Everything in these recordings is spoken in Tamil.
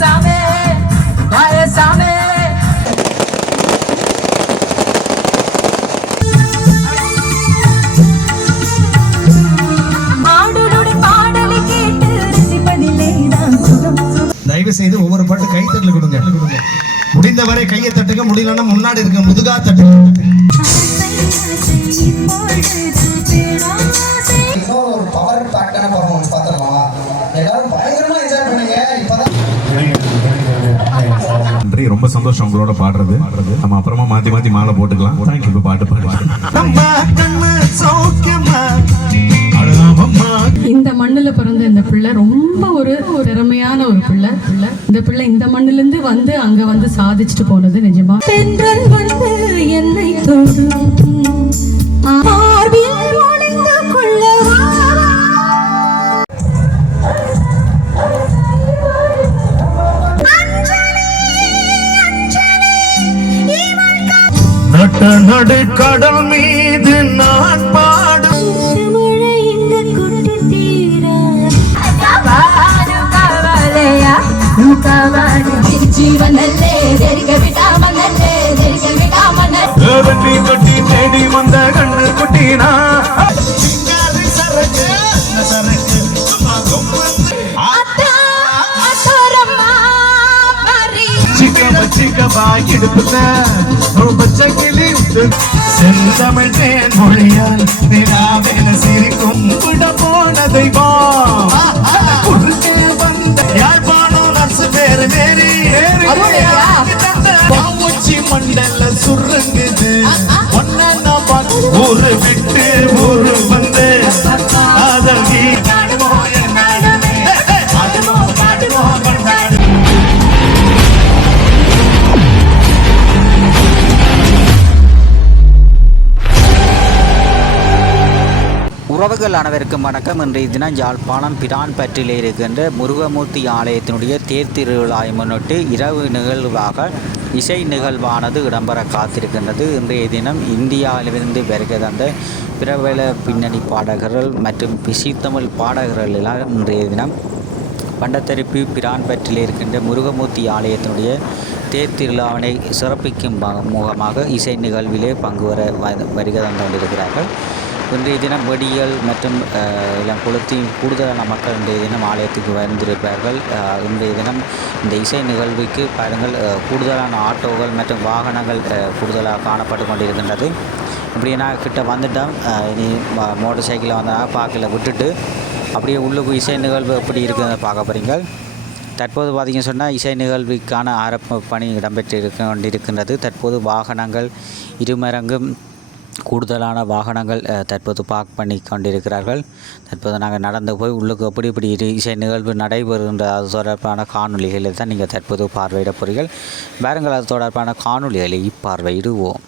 சாமே வாய சாமே. தயவு செய்து ஒவ்வொரு பாட்டு கைத்தட்டல் கொடுங்க. முடிந்தவரை கையை தட்டுங்க, முடியலன்னா முன்னாடி இருக்க முதுகா தட்டுங்க. ஒரு பவர் பேக்கான பர்ஃபார்மன்ஸ் பார்த்துடலாம். எல்லாரும் பயங்கரமா என்ஜாய் பண்ணுங்க. நன்றி, ரொம்ப சந்தோஷம் உங்களோட பாடுறது. நம்ம அப்புறமா மாத்தி மாத்தி மாலை போட்டுக்கலாம். இப்ப பாட்டு பாடுவாங்க. இந்த மண்ணுல பிறந்த இந்த பிள்ளை ரொம்ப ஒரு திறமையான ஒரு பிள்ளை. இந்த பிள்ளை இந்த மண்ணுல இருந்து வந்து அங்க வந்து சாதிச்சுட்டு போனது நிஜமா. தென்றல் வந்து என்னை தொடும் நடு கடல் மீது நான் பாடும் கொட்டி தேடி வந்த கண்ணு குட்டினா செந்தமிழ் மொழியால் நிலாவென சிரிக்கும் விட போனதை வந்த யாழ்ப்பாணம் நர்சு பேரு நேரி பாவச்சி மண்டல சுருங்குது ஊரு விட்டு ஊரு வந்து காதல் உறவுகள் அனைவருக்கும் வணக்கம். இன்றைய தினம் யாழ்ப்பாணம் பிரான்பற்றிலே இருக்கின்ற முருகமூர்த்தி ஆலயத்தினுடைய தேர் திருவிழாவை முன்னிட்டு இரவு நிகழ்வாக இசை நிகழ்வானது இடம்பெற காத்திருக்கின்றது. இன்றைய தினம் இந்தியாவிலிருந்து வருகை தந்த பிரபல பின்னணி பாடகர்கள் மற்றும் பிசித்தமிழ் பாடகர்கள் எல்லாம் இன்றைய தினம் பண்டத்தரிப்பு பிரான்பற்றிலே இருக்கின்ற முருகமூர்த்தி ஆலயத்தினுடைய தேர் திருவிழாவினை சிறப்பிக்கும் முகமாக இசை நிகழ்விலே பங்கு வருகை தந்து கொண்டிருக்கிறார்கள். இன்றைய தினம் வெடியல் மற்றும் எல்லாம் கொளுத்தி கூடுதலான மக்கள் இன்றைய தினம் ஆலயத்துக்கு வந்திருப்பார்கள். இன்றைய தினம் இந்த இசை நிகழ்வுக்கு பாருங்கள், கூடுதலான ஆட்டோகள் மற்றும் வாகனங்கள் கூடுதலாக காணப்பட்டு கொண்டிருக்கின்றது. இப்படின்னா கிட்ட வந்துட்டோம், இனி மோட்டர் சைக்கிளில் வந்தால் பார்க்கல விட்டுட்டு அப்படியே உள்ளுக்கு இசை நிகழ்வு எப்படி இருக்குதுன்னு பார்க்க போகிறீங்க. தற்போது பார்த்திங்கன்னு சொன்னால் இசை நிகழ்வுக்கான ஆரம்ப பணி இடம்பெற்று கொண்டிருக்கின்றது. தற்போது வாகனங்கள் இருமரங்கும் கூடுதலான வாகனங்கள் தற்போது பார்க் பண்ணி கொண்டிருக்கிறார்கள். தற்போது நாங்கள் நடந்து போய் உள்ளுக்கு எப்படி இப்படி இசை நிகழ்வு நடைபெறுகின்ற அது தொடர்பான காணொலிகளை தான் நீங்கள் தற்போது பார்வையிட போகிறீர்கள். பாருங்கள், அது தொடர்பான காணொலிகளை பார்வையிடுவோம்.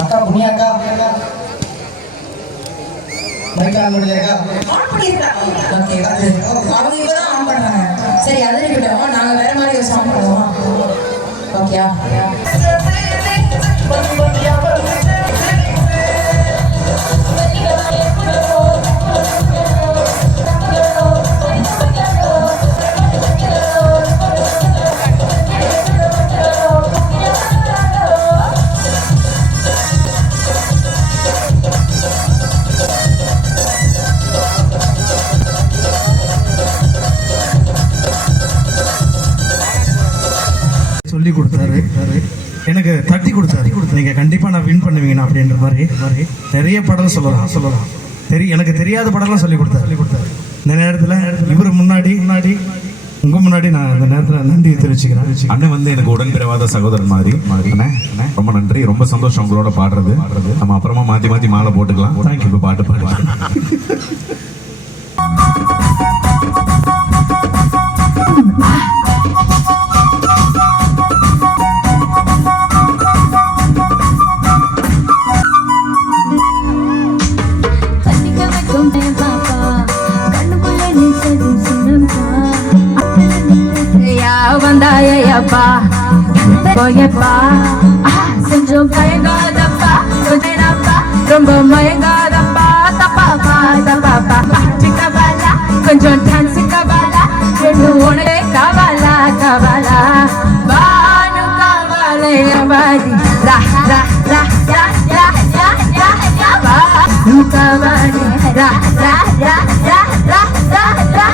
அக்கா புண்ணியா அக்கா மைக் ஆன் பண்ணிருக்கா ஓகே அது அவங்க இப்பதான் ஆன் பண்றாங்க சரி அதை இருக்கட்டும் நாங்க வேற மாதிரி ஒரு சாங் பண்ணுவோம் ஓகேயா சொல்லி கொடுத்தாரு, எனக்கு தட்டி கொடுத்தாரு. நீங்க கண்டிப்பா நான் வின் பண்ணுவீங்கண்ணா அப்படின்ற மாதிரி நிறைய படம் சொல்லலாம். எனக்கு தெரியாத படம்லாம் சொல்லி கொடுத்தாரு. இந்த நேரத்துல இவர் முன்னாடி உங்க முன்னாடி நான் இந்த நேரத்துல நன்றியை தெரிவிச்சுக்கிறேன். அண்ணன் வந்து எனக்கு உடன்பிறவாத சகோதரன் மாதிரி. ரொம்ப நன்றி, ரொம்ப சந்தோஷம் உங்களோட பாடுறது. நம்ம அப்புறமா மாத்தி மாலை போட்டுக்கலாம். இப்ப பாட்டு பாடலாம். வந்தாயப்பா போயப்பா செஞ்சோம் பயங்காதப்பா கொஞ்சப்பா ரொம்ப மயங்காதப்பா தப்பாப்பா சிக்கவாலா கொஞ்சம் டான்ஸ் கவாலா ரெண்டு உனே கவாலா வானு கவாலையவாதி ரா ரா ரா ரா ரா ரா ரா ரா வானு கவாலி ரா ரா ரா ரா ரா ரா ரா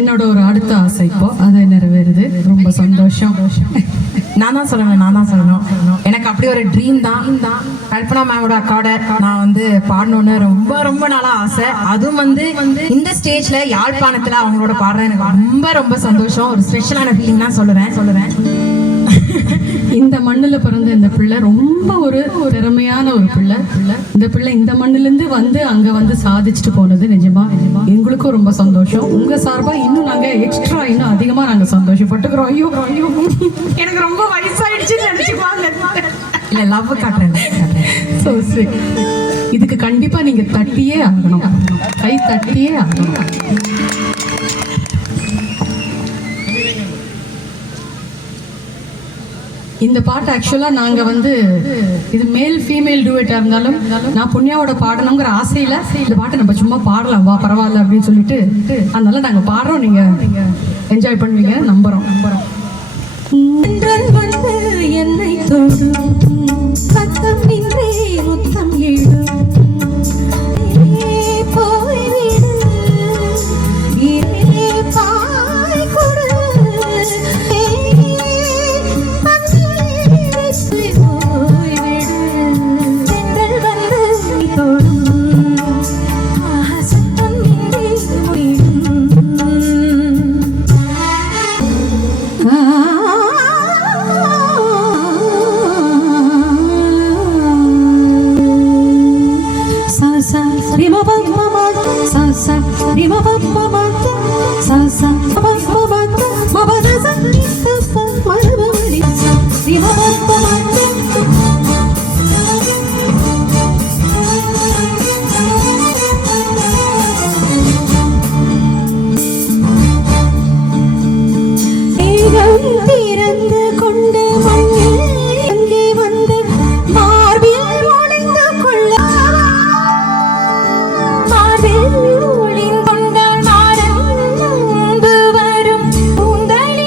என்னோட ஒரு அடுத்த ஆசை இப்போ அதை நிறைவேறுது. ரொம்ப சந்தோஷம். நான் தான் சொல்லணும். எனக்கு அப்படி ஒரு ட்ரீம் தான். கல்பனா மேமோட அக்காவோட நான் வந்து பாடணும்னு ரொம்ப நாளா ஆசை. அதுவும் வந்து இந்த ஸ்டேஜ்ல யாழ்ப்பாணத்துல அவங்களோட பாடுறேன் எனக்கு ரொம்ப சந்தோஷம். ஒரு ஸ்பெஷலான ஃபீலிங் தான் சொல்லுவேன். இந்த மண்ணுல பிறந்த இந்த பிள்ளை ரொம்ப ஒரு திறமையான ஒரு பிள்ளை. இந்த பிள்ளை இந்த மண்ணிலிருந்து வந்து அங்க வந்து சாதிச்சுட்டு போனது நிஜமா எங்களுக்கும் ரொம்ப சந்தோஷம். உங்க சார்பா இன்னும் நாங்க எக்ஸ்ட்ரா இன்னும் அதிகமா நாங்க சந்தோஷப்பட்டுக்கிறோம். ஐயோ எனக்கு ரொம்ப வயசாயிடுச்சுன்னு நினைச்சுக்குவாங்க. இல்ல லவ் காட்டுறேன். So sweet. இதுக்கு கண்டிப்பா நீங்க தட்டியே ஆகணும், கை தட்டியே ஆகணும். இந்த பாட்டு ஆக்சுவலாக நாங்கள் வந்து இது மேல் ஃபீமேல் டூவேட்டாக இருந்தாலும் நான் புண்ணியாவோட பாடணுங்கிற ஆசையில் இந்த பாட்டை நம்ம சும்மா பாடலாம் வா பரவாயில்ல அப்படின்னு சொல்லிட்டு அதனால நாங்கள் பாடுறோம். நீங்கள் என்ஜாய் பண்ணுவீங்க நம்புகிறோம். வந்து என்னை தொடும் சத்தம் நின்றே முத்தம் இடும் போய்விடு இரே பாய் கொடு திறந்து கொண்டு மண்ணில் எங்கே வந்து மார்பில் ஒளிந்து கொள்ள மார்பில் ஒளிந்து கொண்டால் மாறந்து வரும் உங்கள்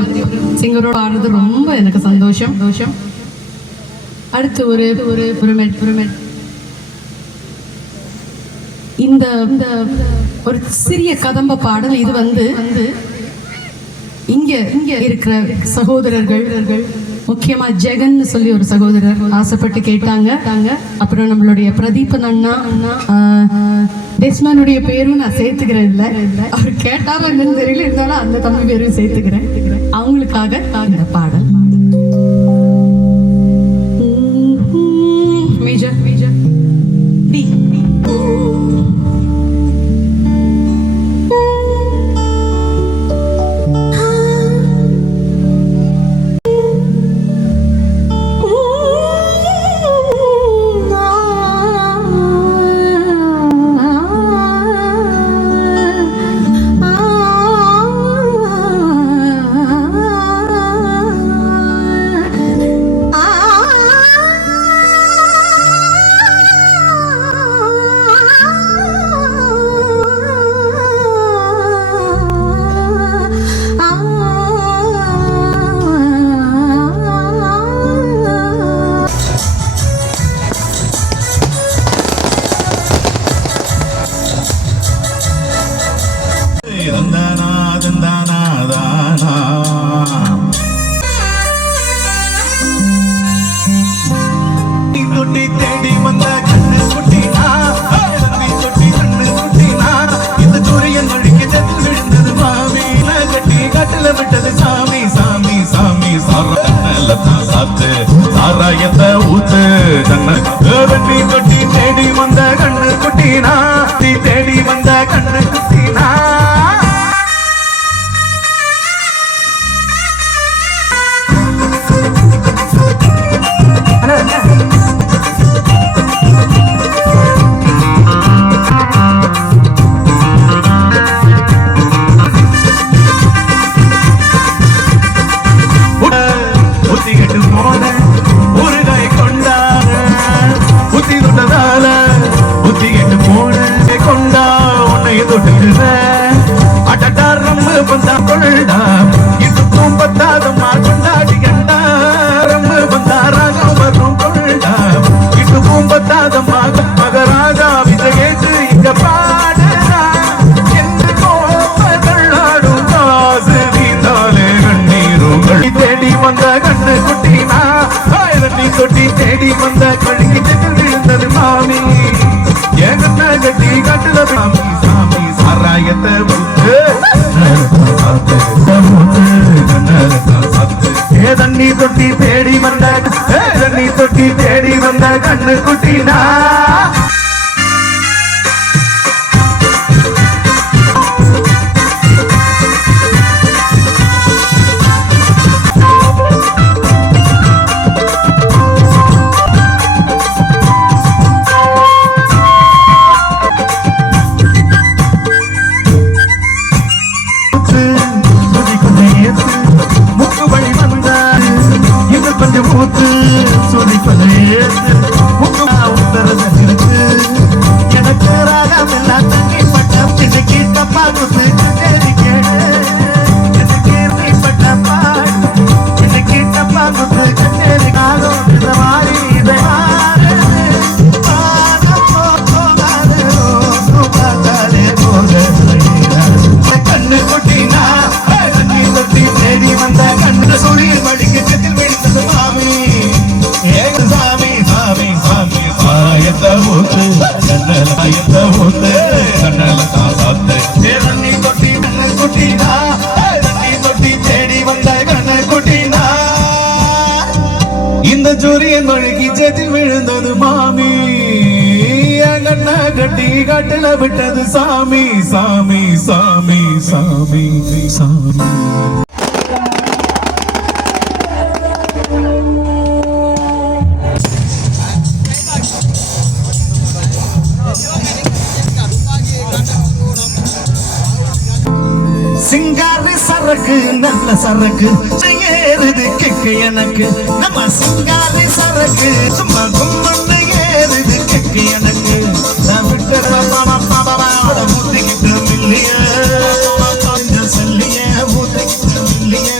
ஒரு சிங்கரோட ஆடுறது ரொம்ப எனக்கு சந்தோஷம். அடுத்து ஒரு இந்த ஒரு சிறிய கதம்ப பாடல். இது வந்து இங்க இருக்கிற சகோதரர்கள், முக்கியமா ஜெகன் சொல்லி ஒரு சகோதரர் ஆசைப்பட்டு கேட்டாங்க. அப்புறம் நம்மளுடைய பிரதீபன் அண்ணா, டெஸ்மனுடைய பேரும் நான் சேர்த்துக்கிறேன். இல்லை அவர் கேட்டாலும் என்னன்னு தெரியல, இருந்தாலும் அந்த தம்பி பேரும் சேர்த்துக்கிறேன். அவங்களுக்காக இந்த பாடல். Major D. தேடி வந்த கண்ணு குட்டினா சூரியன் மழைக்கு சேத்தில் விழுந்தது மாமி கண்ணா கட்டி காட்டுல விட்டது சாமி சாமி சாமி சாமி சாமி. சிங்காரி சரக்கு நல்ல சரக்கு ஏறுது கெக்கு எனக்கு நம்ம சிங்காரி சரக்கு சும்மா கும்பன்னு ஏறுது கெக்கு எனக்கு நான் விட்டு ஊத்திக்கிட்டு மில்லிய சொல்லிய ஊத்திக்கிட்டு மில்லிய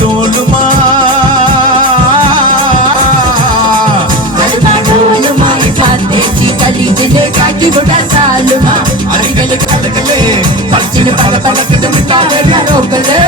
டோலுமா காட்டி விட சாலுமா அருகலே கலகலே பச்சின பல பழக்கது மிட்டாலே ரோக்கலே